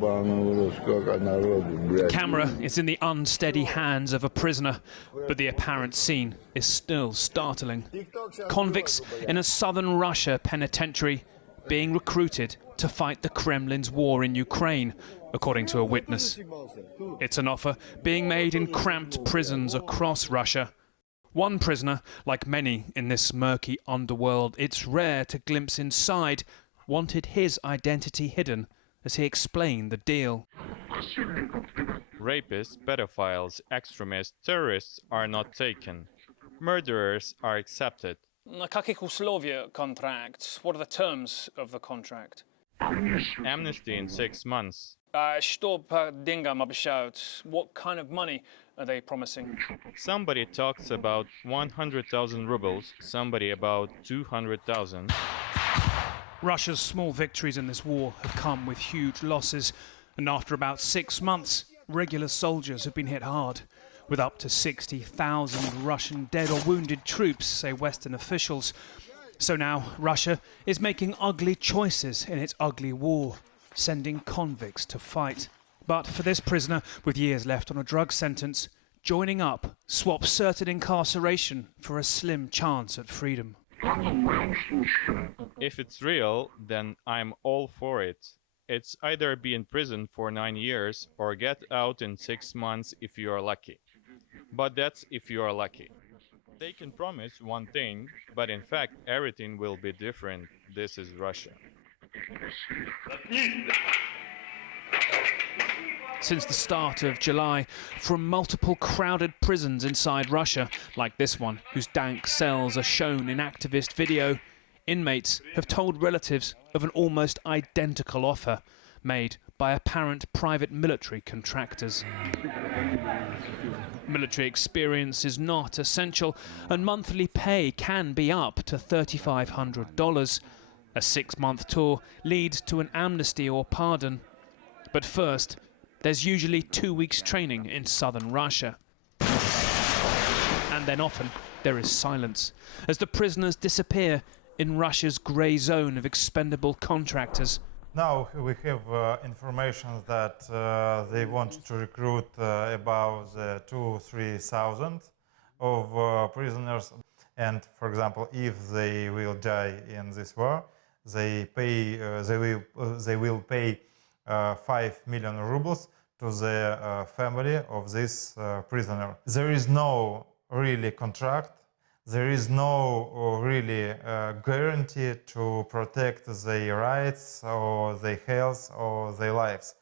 The camera is in the unsteady hands of a prisoner, but the apparent scene is still startling. Convicts in a southern Russia penitentiary being recruited to fight the Kremlin's war in Ukraine, according to a witness. It's an offer being made in cramped prisons across Russia. One prisoner, like many in this murky underworld it's rare to glimpse inside, wanted his identity hidden as he explained the deal. Rapists, pedophiles, extremists, terrorists are not taken. Murderers are accepted. Какие условия contract? What are the terms of the contract? Amnesty in 6 months. Что по деньгам обещают? What kind of money are they promising? Somebody talks about 100,000 rubles, somebody about 200,000. Russia's small victories in this war have come with huge losses, and after about 6 months, regular soldiers have been hit hard, with up to 60,000 Russian dead or wounded troops, say Western officials. So now Russia is making ugly choices in its ugly war, sending convicts to fight. But for this prisoner with years left on a drug sentence, joining up swaps certain incarceration for a slim chance at freedom. If it's real, then I'm all for it. It's either be in prison for 9 years or get out in 6 months if you are lucky. But that's if you are lucky. They can promise one thing, but in fact everything will be different. This is Russia. Since the start of July, from multiple crowded prisons inside Russia, like this one, whose dank cells are shown in activist video, inmates have told relatives of an almost identical offer made by apparent private military contractors. Military experience is not essential, and monthly pay can be up to $3,500. A 6-month tour leads to an amnesty or pardon. But first, there's usually 2 weeks training in southern Russia. And then often there is silence, as the prisoners disappear in Russia's grey zone of expendable contractors. Now we have information that they want to recruit about 2,000-3,000 of prisoners. And for example, if they will die in this war, they will pay 5 million rubles to the family of this prisoner. There is no really contract. There is no really guarantee to protect their rights or their health or their lives.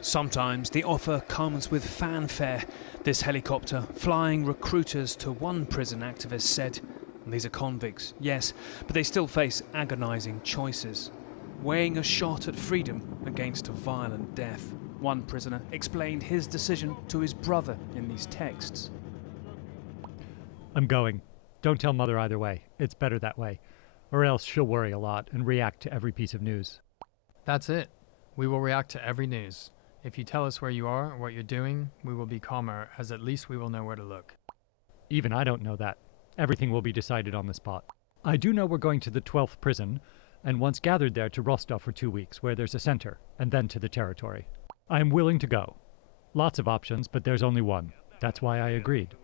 Sometimes the offer comes with fanfare. This helicopter flying recruiters to one prison activist said. These are convicts, yes, but they still face agonizing choices, weighing a shot at freedom against a violent death. One prisoner explained his decision to his brother in these texts. I'm going. Don't tell Mother either way. It's better that way. Or else she'll worry a lot and react to every piece of news. That's it. We will react to every news. If you tell us where you are or what you're doing, we will be calmer, as at least we will know where to look. Even I don't know that. Everything will be decided on the spot. I do know we're going to the 12th prison, and once gathered there to Rostov for 2 weeks, where there's a center, and then to the territory. I am willing to go. Lots of options, but there's only one. That's why I agreed.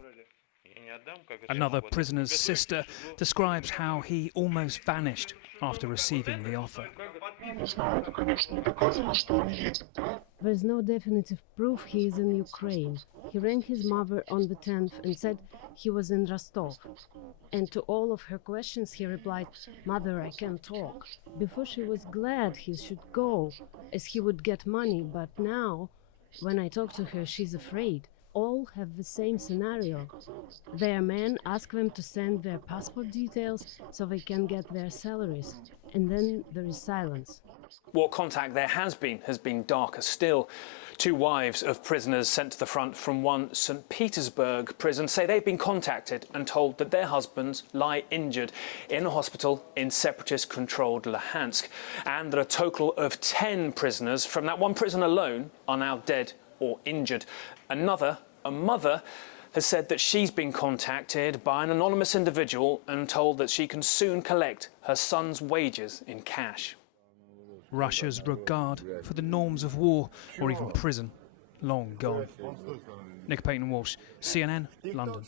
Another prisoner's sister describes how he almost vanished after receiving the offer. There's no definitive proof he is in Ukraine. He rang his mother on the 10th and said he was in Rostov. And to all of her questions he replied, "Mother, I can't talk." Before she was glad he should go, as he would get money, but now, when I talk to her, she's afraid. All have the same scenario. Their men ask them to send their passport details so they can get their salaries. And then there is silence. What contact there has been darker still. 2 wives of prisoners sent to the front from one St. Petersburg prison say they've been contacted and told that their husbands lie injured in a hospital in separatist-controlled Luhansk, and that a total of 10 prisoners from that one prison alone are now dead or injured. Another, a mother, has said that she's been contacted by an anonymous individual and told that she can soon collect her son's wages in cash. Russia's regard for the norms of war or even prison long gone. Nick Payton-Walsh, CNN, London.